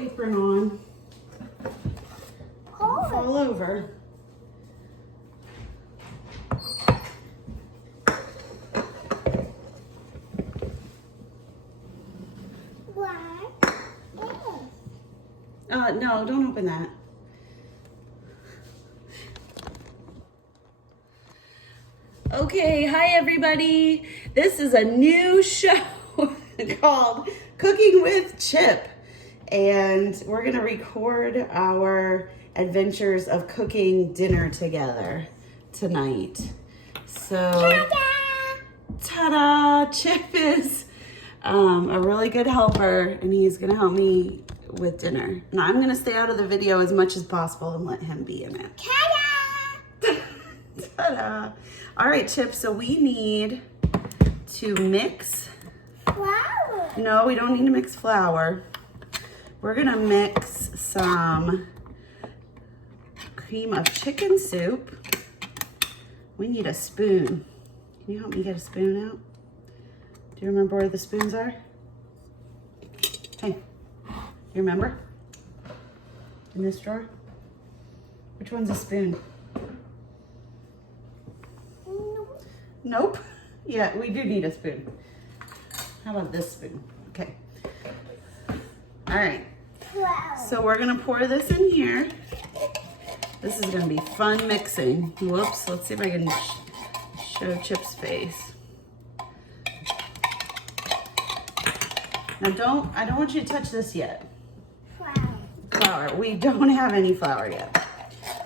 apron on. Fall over. No, don't open that. Okay, hi everybody. This is a new show called Cooking with Chip. And we're gonna record our adventures of cooking dinner together tonight. So, ta-da! Chip is a really good helper and he's gonna help me with dinner. And I'm gonna stay out of the video as much as possible and let him be in it. Ta-da! Ta-da! All right, Chip, so we need to mix. Flour. No, we don't need to mix flour. We're gonna mix some cream of chicken soup. We need a spoon. Can you help me get a spoon out? Do you remember where the spoons are? Hey, you remember? In this drawer? Which one's a spoon? Nope. Yeah, we do need a spoon. How about this spoon? Okay. All right. So we're gonna pour this in here. This is gonna be fun mixing. Whoops, let's see if I can show Chip's face. Now I don't want you to touch this yet. Flour. We don't have any flour yet.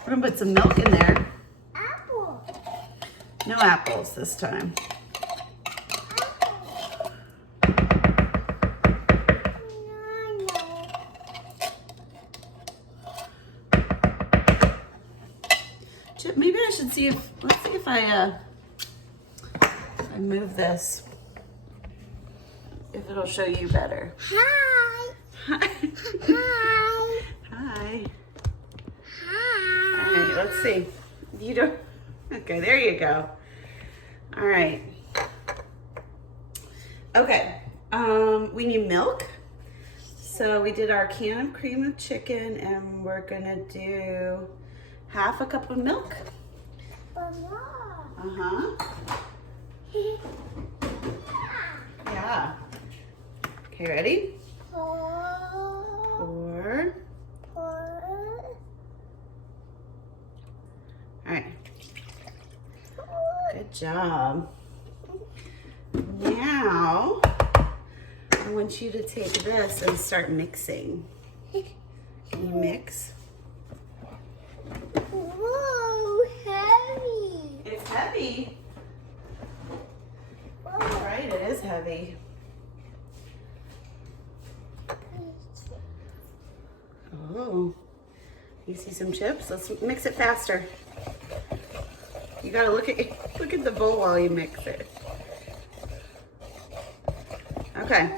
We're gonna put some milk in there. Apple. No apples this time. Chip, maybe I should see if, let's see if I move this, if it'll show you better. Hi. Hi. Hi. Hi. Hi. All right, let's see. You don't, okay, there you go. All right. Okay, we need milk. So we did our can of cream of chicken and we're gonna do half a cup of milk. Uh-huh. Yeah. Okay, ready? Pour. All right. Good job. Now, I want you to take this and start mixing. Can you mix? Whoa, heavy. It's heavy. All right, it is heavy. Oh, you see some chips? Let's mix it faster. You gotta look at the bowl while you mix it. Okay,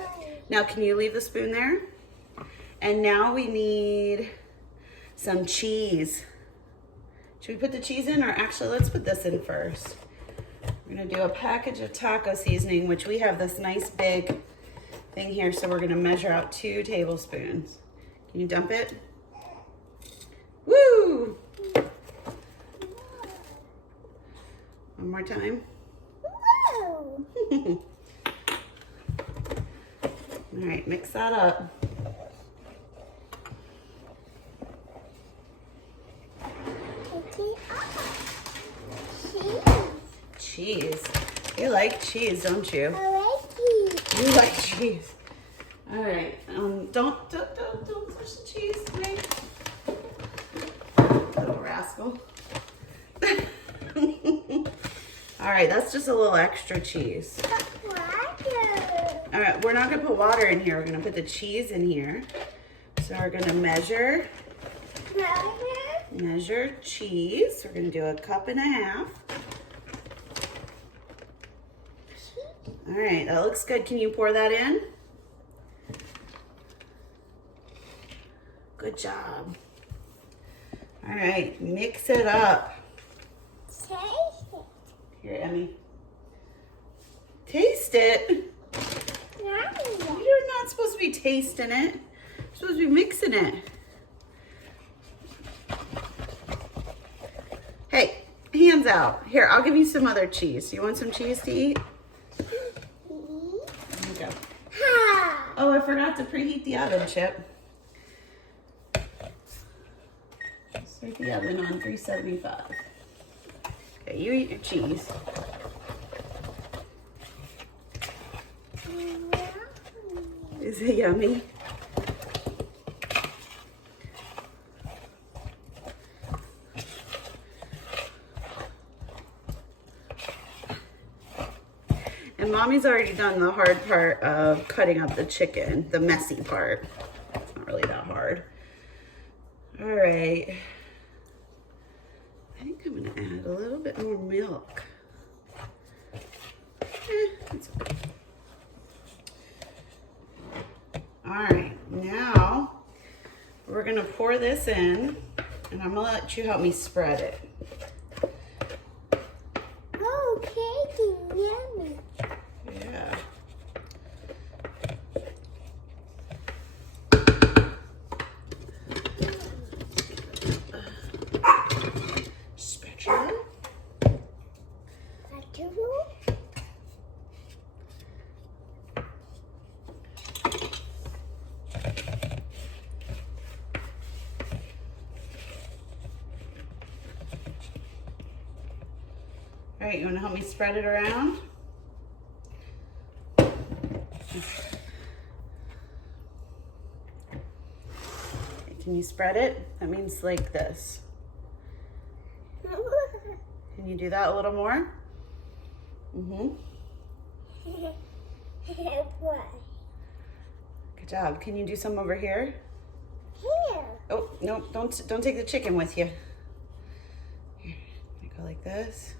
now can you leave the spoon there? And now we need some cheese. Should we put the cheese in, or actually let's put this in first. We're gonna do a package of taco seasoning, which we have this nice big thing here, so we're gonna measure out 2 tablespoons. Can you dump it? Woo! One more time. Whoa. All right, mix that up. Cheese. You like cheese, don't you? I like cheese. You like cheese. All right. Don't touch the cheese, wait. Little rascal. All right, that's just a little extra cheese. All right, we're not gonna put water in here. We're gonna put the cheese in here. So we're gonna measure cheese. We're gonna do 1.5 cups. All right, that looks good. Can you pour that in? Good job. All right, mix it up. Taste it. Here, Emmy. Taste it. Yummy. You're not supposed to be tasting it. supposed to be mixing it. Hey, hands out. Here, I'll give you some other cheese. You want some cheese to eat? There you go. Oh, I forgot to preheat the oven, Chip. Start the oven on 375. Okay, you eat your cheese. Is it yummy? And Mommy's already done the hard part of cutting up the chicken, the messy part. It's not really that hard. All right. I think I'm gonna add a little bit more milk. It's okay. All right, now we're gonna pour this in, and I'm gonna let you help me spread it. Oh, cake, yummy. Yeah. Spatula. All right, you wanna help me spread it around? Can you spread it? That means like this. Can you do that a little more? Mm-hmm. Good job. Can you do some over here? Here. Oh, no, don't take the chicken with you. Here, you go like this.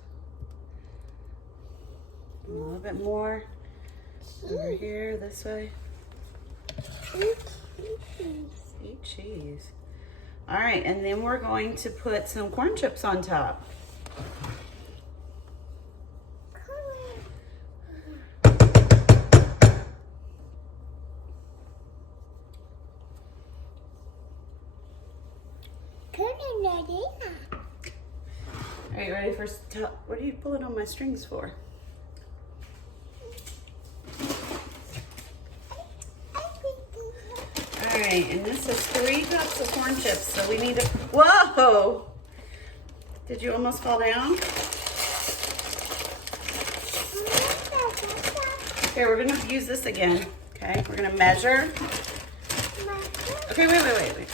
A little bit more. Over here, this way. Eat cheese. All right, and then we're going to put some corn chips on top. Are you ready for, what are you pulling on my strings for? All right, and this is 3 cups of corn chips, so we need to, whoa! Did you almost fall down? Here, we're gonna use this again, okay? We're gonna measure. Okay, wait.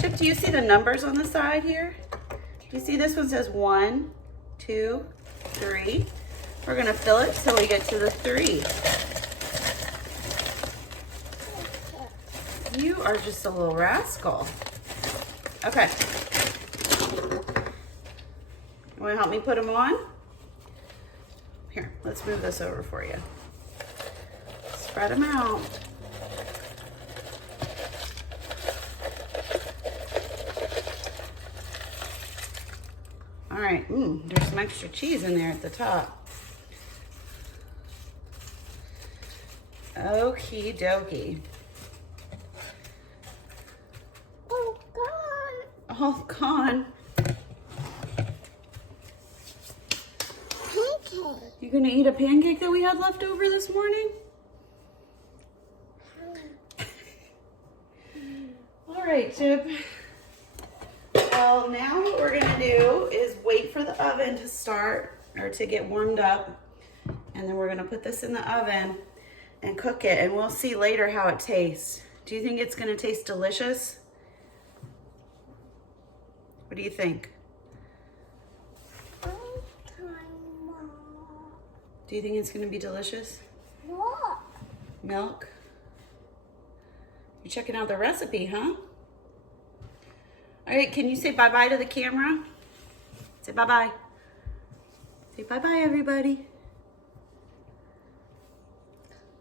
Chip, do you see the numbers on the side here? Do you see this one says 1, 2, 3? We're gonna fill it till we get to the 3. You are just a little rascal. Okay. You wanna help me put them on? Here, let's move this over for you. Spread them out. All right, there's some extra cheese in there at the top. Okie dokie. Oh, God. All gone. Pancake. You gonna eat a pancake that we had left over this morning? All right, Chip. Well, now what we're gonna do is wait for the oven to start or to get warmed up. And then we're gonna put this in the oven and cook it, and we'll see later how it tastes. Do you think it's gonna taste delicious? What do you think? Do you think it's gonna be delicious? What? Milk? You're checking out the recipe, huh? All right, can you say bye-bye to the camera? Say bye-bye. Say bye-bye, everybody.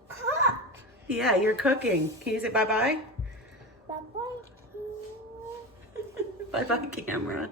Cook. Yeah, you're cooking. Can you say bye-bye? Bye-bye. Bye-bye, camera.